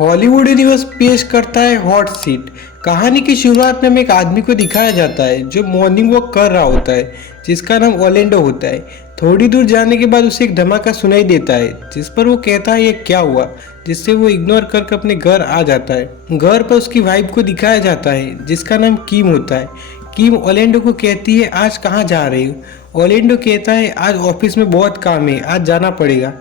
Hollywood universe पेश करता है हॉट सीट। कहानी की शुरुआत में हमें एक आदमी को दिखाया जाता है जो मॉर्निंग वॉक कर रहा होता है, जिसका नाम ऑर्लैंडो होता है। थोड़ी दूर जाने के बाद उसे एक धमाका सुनाई देता है, जिस पर वो कहता है ये क्या हुआ, जिससे वो इग्नोर करके अपने घर आ जाता है। घर पर उसकी वाइफ को दिखाया जाता है, जिसका नाम किम होता है। किम ऑर्लैंडो को कहती है आज कहाँ जा रही हो। ऑर्लैंडो कहता है आज ऑफिस में बहुत काम है, आज जाना पड़ेगा।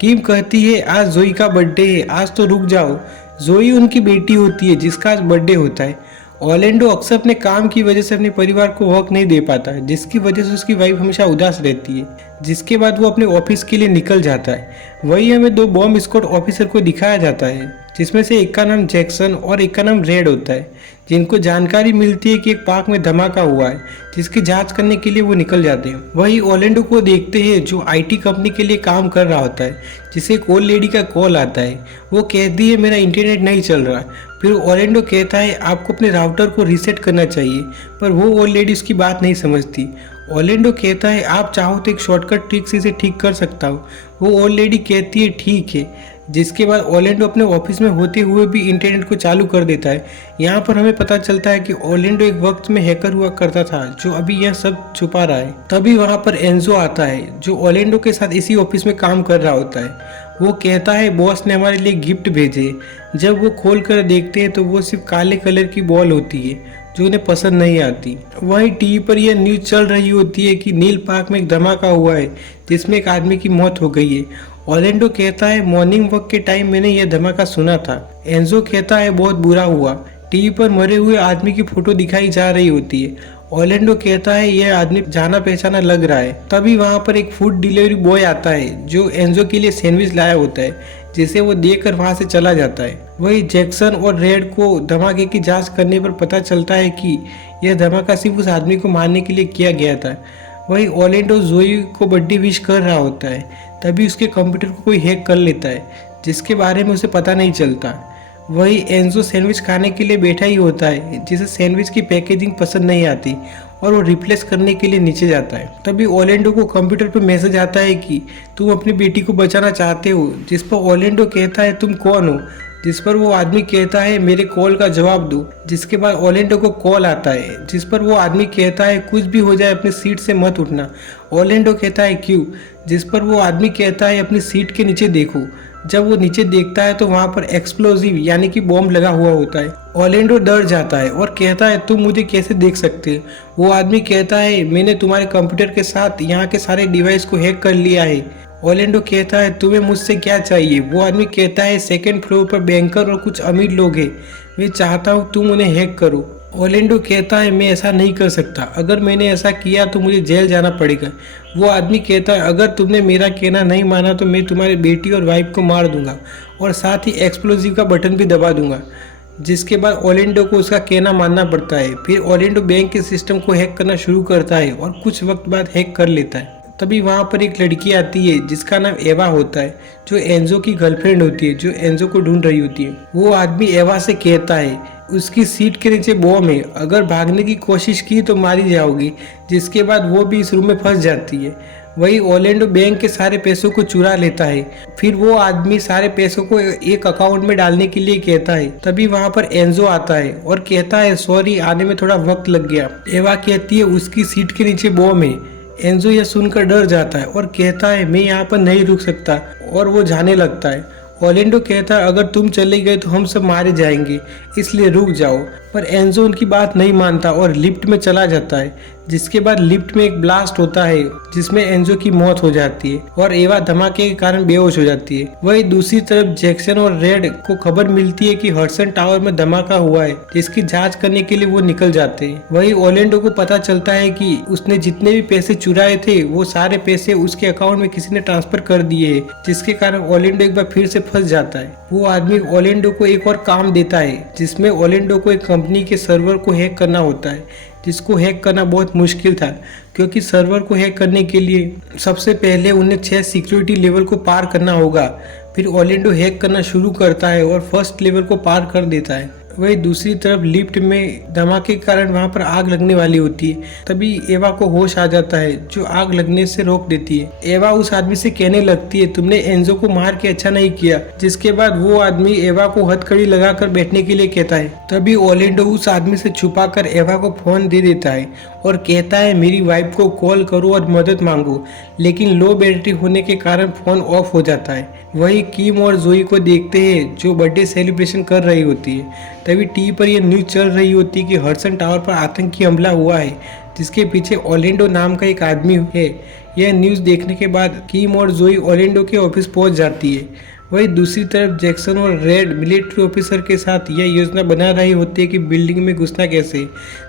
किम कहती है आज जोई का बर्थडे है, आज तो रुक जाओ। जोई उनकी बेटी होती है जिसका आज बर्थडे होता है। ऑर्लैंडो अक्सर अपने काम की वजह से अपने परिवार को वक्त नहीं दे पाता है, जिसकी वजह से उसकी वाइफ हमेशा उदास रहती है। जिसके बाद वो अपने ऑफिस के लिए निकल जाता है। वही हमें दो बॉम्ब स्क्वाड ऑफिसर को दिखाया जाता है, जिसमें से एक का नाम जैक्सन और एक का नाम रेड होता है, जिनको जानकारी मिलती है कि एक पार्क में धमाका हुआ है, जिसकी जांच करने के लिए वो निकल जाते हैं। वही ऑर्लैंडो को देखते हैं जो आईटी कंपनी के लिए काम कर रहा होता है, जिसे एक ओल्ड लेडी का कॉल आता है। वो कहती है मेरा इंटरनेट नहीं चल रहा। फिर ऑर्लैंडो कहता है आपको अपने राउटर को रीसेट करना चाहिए, पर वो ओल्ड लेडी उसकी बात नहीं समझती। ऑर्लैंडो कहता है आप चाहो तो एक शॉर्टकट ट्रिक से इसे ठीक कर सकता हूँ। वो ओल्ड लेडी कहती है ठीक है। जिसके बाद ऑर्लैंडो अपने ऑफिस में होते हुए भी इंटरनेट को चालू कर देता है। यहाँ पर हमें पता चलता है कि ऑर्लैंडो एक वक्त में हैकर हुआ करता था, जो अभी यह सब छुपा रहा है। तभी वहाँ पर एंजो आता है, जो ऑर्लैंडो के साथ इसी ऑफिस में काम कर रहा होता है। वो कहता है बॉस ने हमारे लिए गिफ्ट भेजे। जब वो खोल कर देखते हैं तो वो सिर्फ काले कलर की बॉल होती है, जो उन्हें पसंद नहीं आती। वही टीवी पर यह न्यूज़ चल रही होती है कि नील पार्क में एक धमाका हुआ है, जिसमें एक आदमी की मौत हो गई है। ऑर्लैंडो कहता है मॉर्निंग वॉक के टाइम मैंने यह धमाका सुना था। एंजो कहता है बहुत बुरा हुआ। टीवी पर मरे हुए आदमी की फोटो दिखाई जा रही होती है। ऑर्लैंडो कहता है यह आदमी जाना पहचाना लग रहा है। तभी वहाँ पर एक फूड डिलीवरी बॉय आता है, जो एंजो के लिए सैंडविच लाया होता है, जिसे वो देखकर वहाँ से चला जाता है। वही जैक्सन और रेड को धमाके की जांच करने पर पता चलता है कि यह धमाका सिर्फ उस आदमी को मारने के लिए किया गया था। वही ऑर्लैंडो जोई को बर्थडे विश कर रहा होता है, तभी उसके कंप्यूटर को कोई हैक कर लेता है, जिसके बारे में उसे पता नहीं चलता। वही एंजो सैंडविच खाने के लिए बैठा ही होता है, जिसे सैंडविच की पैकेजिंग पसंद नहीं आती और वो रिप्लेस करने के लिए नीचे जाता है। तभी ऑर्लैंडो को कंप्यूटर पर मैसेज आता है कि तुम अपनी बेटी को बचाना चाहते हो। जिस पर ऑर्लैंडो कहता है तुम कौन हो। जिस पर वो आदमी कहता है मेरे कॉल का जवाब दो। जिसके बाद ऑर्लैंडो को कॉल आता है, जिस पर वो आदमी कहता है कुछ भी हो जाए अपनी सीट से मत उठना। ऑर्लैंडो कहता है क्यों। जिस पर वो आदमी कहता है अपनी सीट के नीचे देखो। जब वो नीचे देखता है तो वहाँ पर एक्सप्लोजिव यानी कि बॉम्ब लगा हुआ होता है। ऑर्लैंडो डर जाता है और कहता है तुम मुझे कैसे देख सकते हो। वो आदमी कहता है मैंने तुम्हारे कंप्यूटर के साथ यहाँ के सारे डिवाइस को हैक कर लिया है। ऑर्लैंडो कहता है तुम्हें मुझसे क्या चाहिए। वो आदमी कहता है सेकंड फ्लोर पर बैंकर और कुछ अमीर लोग हैं, मैं चाहता हूँ तुम उन्हें हैक करो। ऑर्लैंडो कहता है मैं ऐसा नहीं कर सकता, अगर मैंने ऐसा किया तो मुझे जेल जाना पड़ेगा। वो आदमी कहता है अगर तुमने मेरा कहना नहीं माना तो मैं तुम्हारी बेटी और वाइफ को मार दूंगा और साथ ही एक्सप्लोजिव का बटन भी दबा दूंगा। जिसके बाद ऑर्लैंडो को उसका कहना मानना पड़ता है। फिर ऑर्लैंडो बैंक के सिस्टम को हैक करना शुरू करता है और कुछ वक्त बाद हैक कर लेता है। तभी वहाँ पर एक लड़की आती है जिसका नाम एवा होता है, जो एंजो की गर्लफ्रेंड होती है, जो एंजो को ढूंढ रही होती है। वो आदमी एवा से कहता है उसकी सीट के नीचे बॉम्ब है, अगर भागने की कोशिश की तो मारी जाओगी। जिसके बाद वो भी इस रूम में फंस जाती है। वही ऑर्लैंडो बैंक के सारे पैसों को चुरा लेता है। फिर वो आदमी सारे पैसों को एक अकाउंट में डालने के लिए कहता है। तभी वहाँ पर एंजो आता है और कहता है सॉरी आने में थोड़ा वक्त लग गया। एवा कहती है उसकी सीट के नीचे बॉम्ब है। एंजो यह सुनकर डर जाता है और कहता है मैं यहाँ पर नहीं रुक सकता और वो जाने लगता है। ऑर्लैंडो कहता है अगर तुम चले गए तो हम सब मारे जाएंगे, इसलिए रुक जाओ। पर एंजो उनकी बात नहीं मानता और लिफ्ट में चला जाता है। जिसके बाद लिफ्ट में एक ब्लास्ट होता है, जिसमें एंजो की मौत हो जाती है और एवा धमाके के कारण बेहोश हो जाती है। वही दूसरी तरफ जैक्सन और रेड को खबर मिलती है कि हडसन टावर में धमाका हुआ है, जिसकी जांच करने के लिए वो निकल जाते हैं। वही ऑर्लैंडो को पता चलता है कि उसने जितने भी पैसे चुराए थे वो सारे पैसे उसके अकाउंट में किसी ने ट्रांसफर कर दिए, जिसके कारण ऑर्लैंडो एक बार फिर से फंस जाता है। वो आदमी ऑर्लैंडो को एक और काम देता है, जिसमें ऑर्लैंडो को एक कंपनी के सर्वर को हैक करना होता है, जिसको हैक करना बहुत मुश्किल था, क्योंकि सर्वर को हैक करने के लिए सबसे पहले उन्हें 6 सिक्योरिटी लेवल को पार करना होगा। फिर ऑर्लैंडो हैक करना शुरू करता है और फर्स्ट लेवल को पार कर देता है। वही दूसरी तरफ लिफ्ट में धमाके के कारण वहां पर आग लगने वाली होती है। तभी एवा को होश आ जाता है जो आग लगने से रोक देती है। एवा उस आदमी से कहने लगती है तुमने एंजो को मार के अच्छा नहीं किया, जिसके बाद वो आदमी एवा को हथकड़ी लगाकर बैठने के लिए कहता है। तभी ओलेंडो उस आदमी से छुपाकर एवा को फोन दे देता है और कहता है मेरी वाइफ को कॉल करो और मदद मांगो, लेकिन लो बैटरी होने के कारण फोन ऑफ हो जाता है। वही किम और जोई को देखते हैं जो बर्थडे सेलिब्रेशन कर रही होती है। तभी टीवी पर यह न्यूज़ चल रही होती है कि हडसन टावर पर आतंकी हमला हुआ है जिसके पीछे ओलेंडो नाम का एक आदमी है। यह न्यूज़ देखने के बाद किम और जोई ओलेंडो के ऑफिस पहुंच जाती है। वही दूसरी तरफ जैक्सन और रेड मिलिट्री ऑफिसर के साथ यह योजना बना रही होती है कि बिल्डिंग में घुसना कैसे।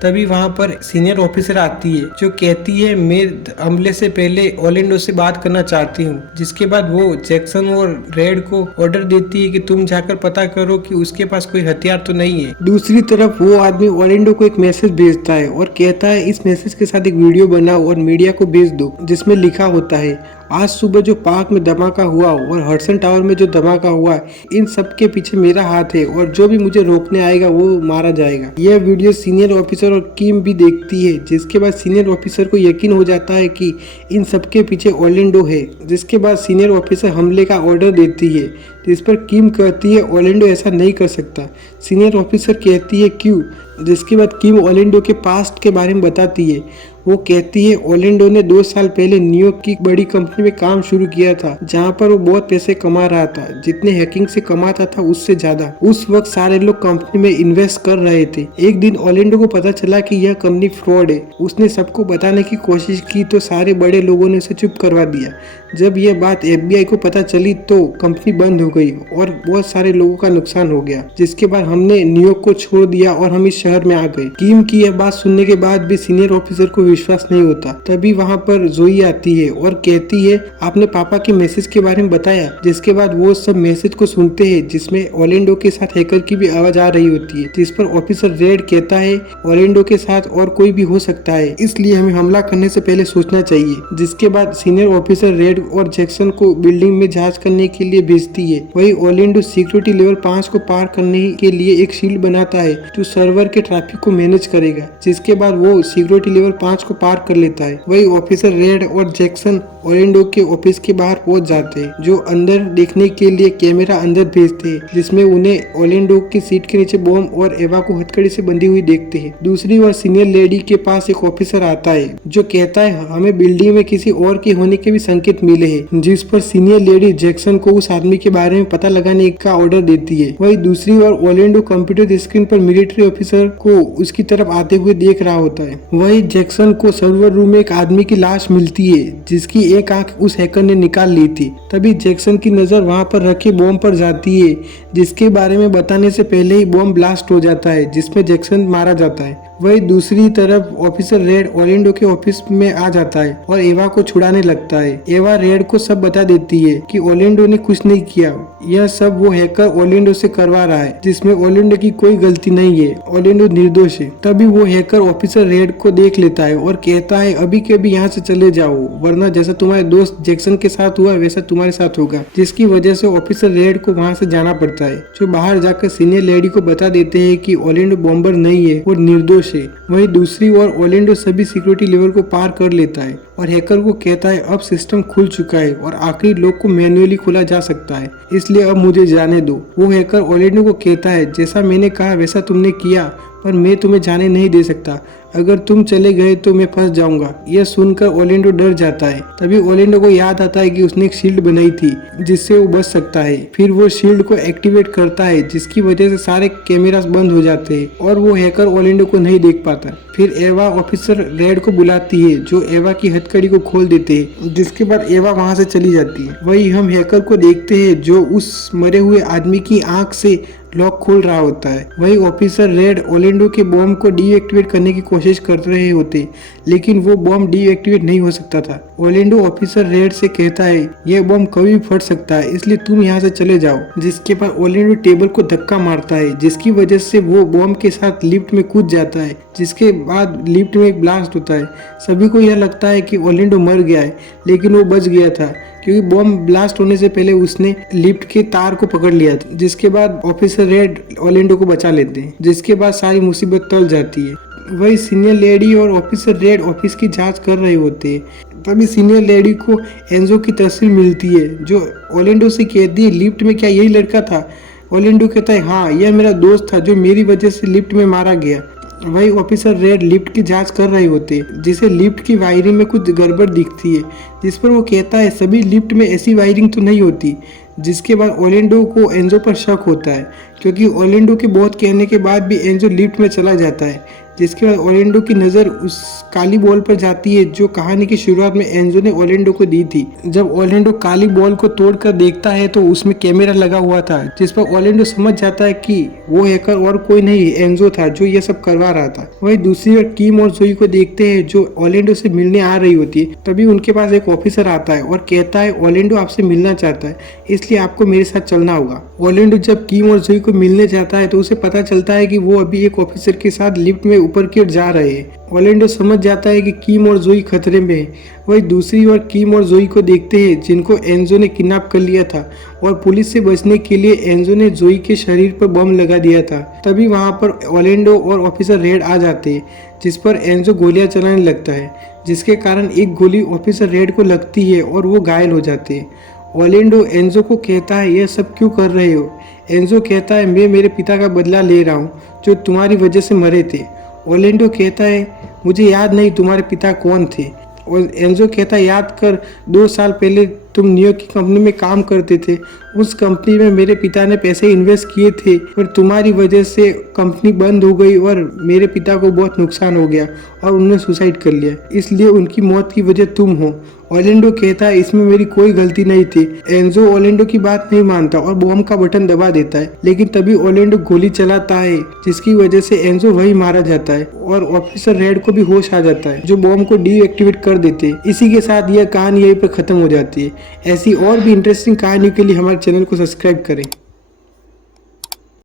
तभी वहां पर सीनियर ऑफिसर आती है जो कहती है मैं हमले से पहले ओलेंडो से बात करना चाहती हूँ, जिसके बाद वो जैक्सन और रेड को ऑर्डर देती है कि तुम जाकर पता करो कि उसके पास कोई हथियार तो नहीं है। दूसरी तरफ वो आदमी ओलेंडो को एक मैसेज भेजता है और कहता है इस मैसेज के साथ एक वीडियो बनाओ और मीडिया को भेज दो, जिसमें लिखा होता है आज सुबह जो पार्क में धमाका हुआ और हडसन टावर में जो धमाका हुआ, इन सब के पीछे मेरा हाथ है और जो भी मुझे रोकने आएगा वो मारा जाएगा। यह वीडियो सीनियर ऑफिसर और किम भी देखती है, जिसके बाद सीनियर ऑफिसर को यकीन हो जाता है कि इन सब के पीछे ओलेंडो है। जिसके बाद सीनियर ऑफिसर हमले का ऑर्डर देती है, जिस पर किम कहती है ओलेंडो ऐसा नहीं कर सकता। सीनियर ऑफिसर कहती है क्यों, जिसके बाद किम ओलेंडो के पास्ट के बारे में बताती है। वो कहती है ओलेंडो ने 2 साल पहले न्यूयॉर्क की बड़ी कंपनी में काम शुरू किया था जहां पर वो बहुत पैसे कमा रहा था, जितने हैकिंग से कमाता था उससे ज्यादा। उस वक्त सारे लोग कंपनी में इन्वेस्ट कर रहे थे। एक दिन ओलेंडो को पता चला कि यह कंपनी फ्रॉड है। उसने सबको बताने की कोशिश की तो सारे बड़े लोगों ने उसे चुप करवा दिया। जब यह बात FBI को पता चली तो कंपनी बंद हो गई और बहुत सारे लोगों का नुकसान हो गया। जिसके बाद हमने न्यूयॉर्क को छोड़ दिया और हम इस शहर में आ गए। किम की यह बात सुनने के बाद भी सीनियर ऑफिसर को विश्वास नहीं होता। तभी वहाँ पर जोई आती है और कहती है आपने पापा के मैसेज के बारे में बताया। जिसके बाद वो सब मैसेज को सुनते हैं जिसमें ओलेंडो के साथ हैकर की भी आवाज आ रही होती है, जिस पर ऑफिसर रेड कहता है ओलेंडो के साथ और कोई भी हो सकता है, इसलिए हमें हमला करने से पहले सोचना चाहिए। जिसके बाद सीनियर ऑफिसर रेड और जैक्सन को बिल्डिंग में जांच करने के लिए भेजती है। वही ओलेंडो सिक्योरिटी लेवल 5 को पार करने के लिए एक शील्ड बनाता है जो सर्वर के ट्रैफिक को मैनेज करेगा। जिसके बाद वो सिक्योरिटी लेवल 5 को पार कर लेता है। वही ऑफिसर रेड और जैक्सन ओलेंडो के ऑफिस के बाहर पहुंच जाते हैं, जो अंदर देखने के लिए कैमरा अंदर भेजते हैं, जिसमें उन्हें ओलेंडो की सीट के नीचे बॉम्ब और एवा को हथकड़ी से बंधी हुई देखते हैं। दूसरी ओर सीनियर लेडी के पास एक ऑफिसर आता है जो कहता है हमें बिल्डिंग में किसी और के होने के भी संकेत मिले हैं। जिस पर सीनियर लेडी जैक्सन को उस आदमी के बारे में पता लगाने का ऑर्डर देती है। वही दूसरी ओर ओलेंडो कंप्यूटर स्क्रीन पर मिलिट्री ऑफिसर को उसकी तरफ आते हुए देख रहा होता है। वही जैक्सन को सर्वर रूम में एक आदमी की लाश मिलती है जिसकी एक आंख उस हैकर ने निकाल ली थी। तभी जैक्सन की नजर वहां पर रखे बॉम्ब पर जाती है, जिसके बारे में बताने से पहले ही बॉम्ब ब्लास्ट हो जाता है, जिसमें जैक्सन मारा जाता है। वही दूसरी तरफ ऑफिसर रेड ओलेंडो के ऑफिस में आ जाता है और एवा को छुड़ाने लगता है। एवा रेड को सब बता देती है कि ओलेंडो ने कुछ नहीं किया, यह सब वो हैकर ओलेंडो से करवा रहा है, जिसमें ओलेंडो की कोई गलती नहीं है, ओलेंडो निर्दोष है। तभी वो हैकर ऑफिसर रेड को देख लेता है और कहता है अभी के अभी यहाँ से चले जाओ, वरना जैसा तुम्हारे दोस्त जैक्सन के साथ हुआ वैसा तुम्हारे साथ होगा। जिसकी वजह से ऑफिसर रेड को वहाँ से जाना पड़ता है, जो बाहर जाकर सीनियर लेडी को बता देते हैं कि ओलेंडो बॉम्बर नहीं है और निर्दोष है। वही दूसरी ओर ओलेंडो सभी सिक्योरिटी लेवल को पार कर लेता है और हैकर को कहता है अब सिस्टम खुल चुका है और आखिरी लोग को मैन्युअली खोला जा सकता है, इसलिए अब मुझे जाने दो। वो हैकर ओलेंडो को कहता है जैसा मैंने कहा वैसा तुमने किया, पर मैं तुम्हें जाने नहीं दे सकता। अगर तुम चले गए तो मैं फंस जाऊंगा। यह सुनकर ओलेंडो डर जाता है। तभी ओलेंडो को याद आता है कि उसने एक शील्ड बनाई थी जिससे वो बच सकता है। फिर वो शील्ड को एक्टिवेट करता है, जिसकी वजह से सारे कैमरास बंद हो जाते हैं और वो हैकर ओलेंडो को नहीं देख पाता। फिर एवा ऑफिसर रेड को बुलाती है, जो एवा की हथकड़ी को खोल देते हैं, जिसके बाद एवा वहां से चली जाती है। वही हम हैकर को देखते हैं जो उस मरे हुए आदमी की आंख से लॉक खोल रहा होता है। वही ऑफिसर रेड ओलेंडो के बॉम्ब को डीएक्टिवेट करने की कोशिश कर रहे होते, लेकिन वो बॉम्ब डीएक्टिवेट नहीं हो सकता था। ओलेंडो ऑफिसर रेड से कहता है यह बॉम्ब कभी भी फट सकता है, इसलिए तुम यहाँ से चले जाओ। जिसके बाद ओलेंडो टेबल को धक्का मारता है, जिसकी वजह से वो बॉम्ब के साथ लिफ्ट में कूद जाता है, जिसके बाद लिफ्ट में एक ब्लास्ट होता है। सभी को यह लगता है कि ओलेंडो मर गया है, लेकिन वो बच गया था। क्योंकि बॉम्ब ब्लास्ट होने से पहले उसने लिफ्ट के तार को पकड़ लिया था, जिसके बाद ऑफिसर रेड ऑर्लैंडो को बचा लेते हैं, जिसके बाद सारी मुसीबत टल जाती है। वही सीनियर लेडी और ऑफिसर रेड ऑफिस की जांच कर रहे होते हैं। तभी सीनियर लेडी को एंजो की तस्वीर मिलती है, जो ऑर्लैंडो से कहती है लिफ्ट में क्या यही लड़का था। ऑर्लैंडो कहता है हाँ, यह मेरा दोस्त था जो मेरी वजह से लिफ्ट में मारा गया। वही ऑफिसर रेड लिफ्ट की जांच कर रहे होते हैं, जिसे लिफ्ट की वायरिंग में कुछ गड़बड़ दिखती है, जिस पर वो कहता है सभी लिफ्ट में ऐसी वायरिंग तो नहीं होती। जिसके बाद ऑर्लैंडो को एंजो पर शक होता है, क्योंकि ऑर्लैंडो के बहुत कहने के बाद भी एंजो लिफ्ट में चला जाता है। जिसके बाद ऑर्लैंडो की नज़र उस काली बॉल पर जाती है जो कहानी की शुरुआत में एंजो ने ऑर्लैंडो को दी थी। जब ऑर्लैंडो काली बॉल को तोड़कर देखता है तो उसमें कैमरा लगा हुआ था, जिस पर ऑर्लैंडो समझ जाता है कि वो हैकर और कोई नहीं एंजो था जो ये सब करवा रहा था। वही दूसरी ओर किम और जोई को देखते हैं जो ऑर्लैंडो से मिलने आ रही होती है। तभी उनके पास एक ऑफिसर आता है और कहता है ऑर्लैंडो आपसे मिलना चाहता है, इसलिए आपको मेरे साथ चलना होगा। ऑर्लैंडो जब किम और जोई को मिलने जाता है तो उसे पता चलता है कि वो अभी एक ऑफिसर के साथ लिफ्ट में ऊपर की ओर जा रहे हैं। ऑर्लैंडो समझ जाता है कि किम और जोई खतरे में है। वही दूसरी ओर किम और जोई को देखते हैं जिनको एंजो ने किडनैप कर लिया था, और पुलिस से बचने के लिए एंजो ने जोई के शरीर पर बम लगा दिया था। तभी वहां पर ऑर्लैंडो और ऑफिसर रेड आ जाते हैं, जिस पर एंजो गोलियां चलाने लगता है, जिसके कारण एक गोली ऑफिसर रेड को लगती है और वो घायल हो जाते हैं। ऑर्लैंडो एंजो को कहता है यह सब क्यों कर रहे हो। एंजो कहता है मैं मेरे पिता का बदला ले रहा हूँ जो तुम्हारी वजह से मरे थे। ऑर्लैंडो कहता है मुझे याद नहीं तुम्हारे पिता कौन थे। और एंजो कहता है याद कर, 2 साल पहले तुम न्यूयॉर्क की कंपनी में काम करते थे। उस कंपनी में मेरे पिता ने पैसे इन्वेस्ट किए थे और तुम्हारी वजह से कंपनी बंद हो गई और मेरे पिता को बहुत नुकसान हो गया और उन्होंने सुसाइड कर लिया, इसलिए उनकी मौत की वजह तुम हो। ऑर्लैंडो कहता है इसमें मेरी कोई गलती नहीं थी। एंजो ऑर्लैंडो की बात नहीं मानता और बॉम्ब का बटन दबा देता है, लेकिन तभी ऑर्लैंडो गोली चलाता है जिसकी वजह से एंजो वही मारा जाता है और ऑफिसर रेड को भी होश आ जाता है जो बॉम्ब को डीएक्टिवेट कर देते हैं। इसी के साथ यह कहानी यहीं पर खत्म हो जाती है। ऐसी और भी इंटरेस्टिंग कहानियों के लिए हमारे चैनल को सब्सक्राइब करें।